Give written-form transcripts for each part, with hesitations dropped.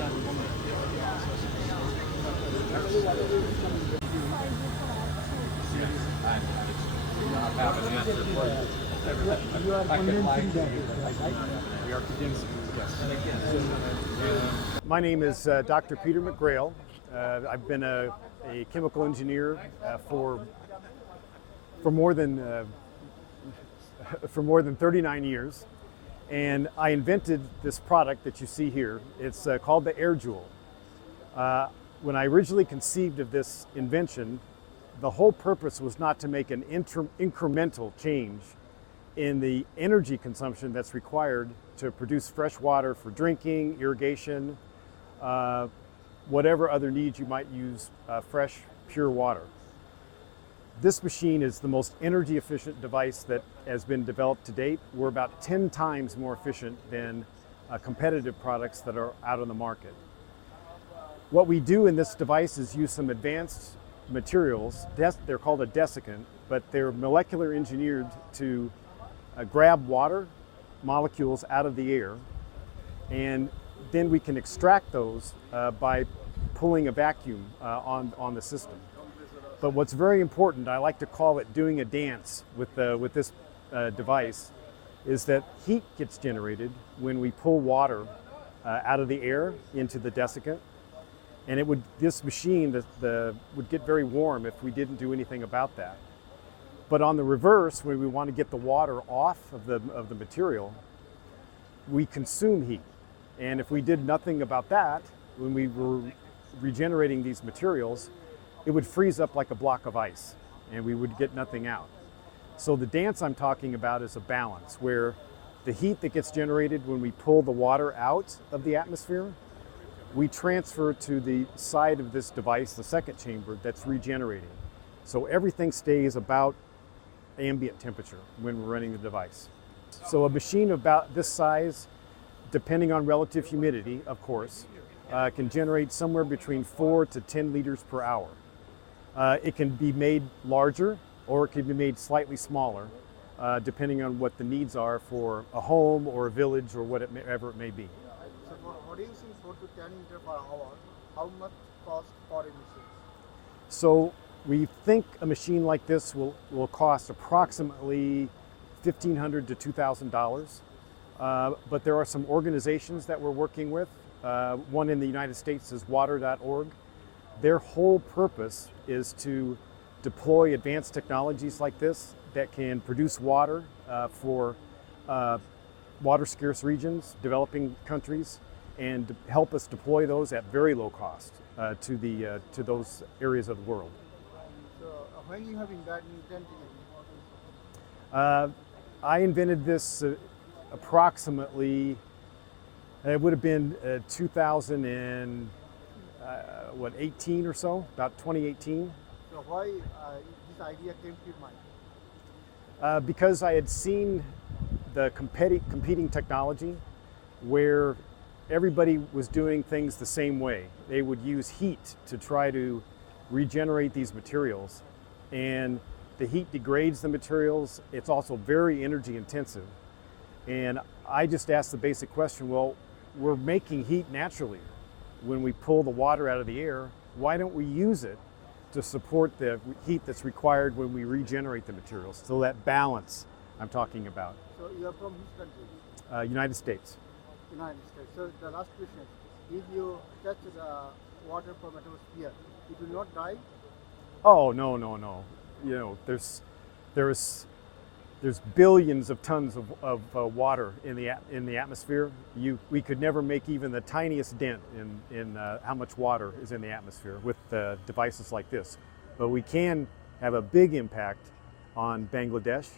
You are condensing that, right? We are condensing, yes. My name is Dr. Peter McGill. I've been a chemical engineer for more than 39 years, and I invented this product that you see here. It's called the Airzul. When I originally conceived of this invention, the whole purpose was not to make an incremental change in the energy consumption that's required to produce fresh water for drinking, irrigation, whatever other needs you might use fresh, pure water. This machine is the most energy efficient device that has been developed to date. We're about 10 times more efficient than competitive products that are out on the market. What we do in this device is use some advanced materials. They're called a desiccant, but they're molecular engineered to grab water molecules out of the air, and then we can extract those by pulling a vacuum on the system. But what's very important, I like to call it doing a dance with this device, is that heat gets generated when we pull water out of the air into the desiccant. And this machine would get very warm if we didn't do anything about that. But on the reverse, when we want to get the water off of the material, we consume heat. And if we did nothing about that, when we were regenerating these materials, it would freeze up like a block of ice, and we would get nothing out. So the dance I'm talking about is a balance, where the heat that gets generated when we pull the water out of the atmosphere, we transfer to the side of this device, the second chamber, that's regenerating. So everything stays about ambient temperature when we're running the device. So a machine about this size, depending on relative humidity, of course, can generate somewhere between 4 to 10 liters per hour. It can be made larger, or it can be made slightly smaller, depending on what the needs are for a home or a village or whatever it may be. So for producing 4 to 10 liters per hour, how much cost for a machine? So we think a machine like this will cost approximately $1,500 to $2,000. But there are some organizations that we're working with. One in the United States is water.org. Their whole purpose is to deploy advanced technologies like this that can produce water for water scarce regions, developing countries, and help us deploy those at very low cost to those areas of the world. So when you have invented I invented this approximately, it would have been 2018 or so, about 2018. So why this idea came to your mind? Because I had seen the competing technology where everybody was doing things the same way. They would use heat to try to regenerate these materials, and the heat degrades the materials. It's also very energy intensive. And I just asked the basic question, well, we're making heat naturally. When we pull the water out of the air, why don't we use it to support the heat that's required when we regenerate the materials? So that balance I'm talking about. So you are from which country? United States. United States. So the last question, if you touch the water from atmosphere, it will not die? Oh, no. You know, there's billions of tons of water in the atmosphere. We could never make even the tiniest dent in how much water is in the atmosphere with devices like this. But we can have a big impact on Bangladesh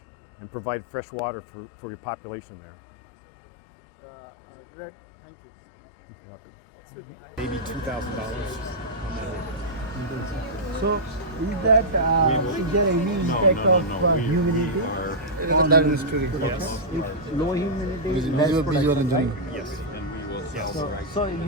and provide fresh water for your population there. Great, thank you. Maybe $2,000 on that order. So is that is there any impact of humidity? That is true. If low humidity is less production, right? Yes. So